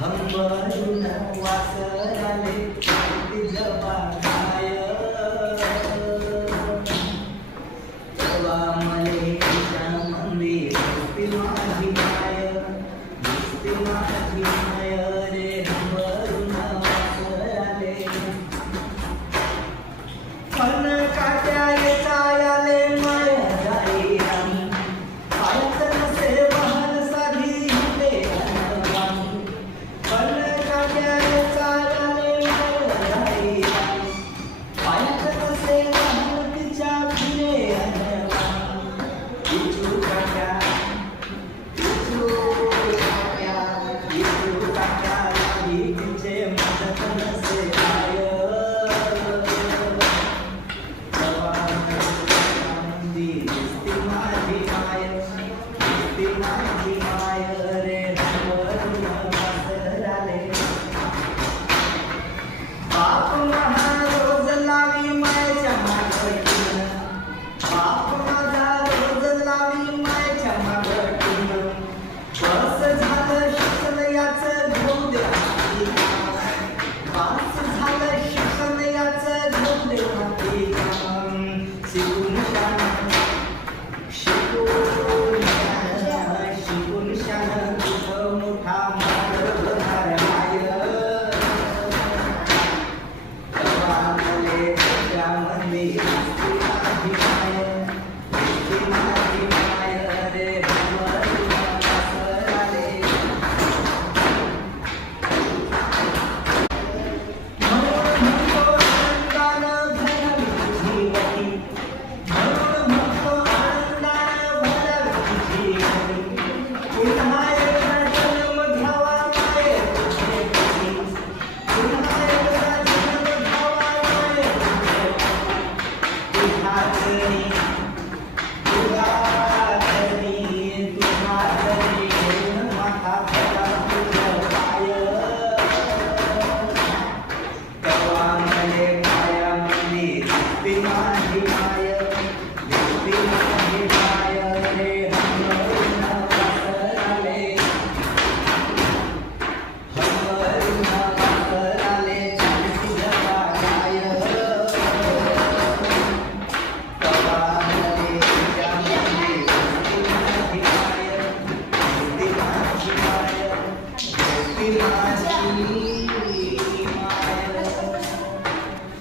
हंबरून वासराले तिचं पाय तेव्हा मले तिच्या मंदिर दिसती माझी माय दिसती माझी माय रे हंबरून वासराले फन काट्या येतायाले माय जाई राणी पायात नसे वाहन साधी हिंडे अनवाणी फन काट्या येतायाले माय जाई राणी पायात नसे वाहन तिच्या फिरे अनवाणी इचू काट्या लागी तिचे मदत नसे आय दिसती माझी माय दिसती माझी माय रे हंबरून वासराले बाप माझा रोज लावी मायच्या मागटीन बाप माझा रोज लावी मायच्या मागटीन बस झालं शिक्षण याचं घेऊन दे हाती बस झालं शिक्षण याचं घेऊन दे हाती शिकून शिकून शान तुझं मोठा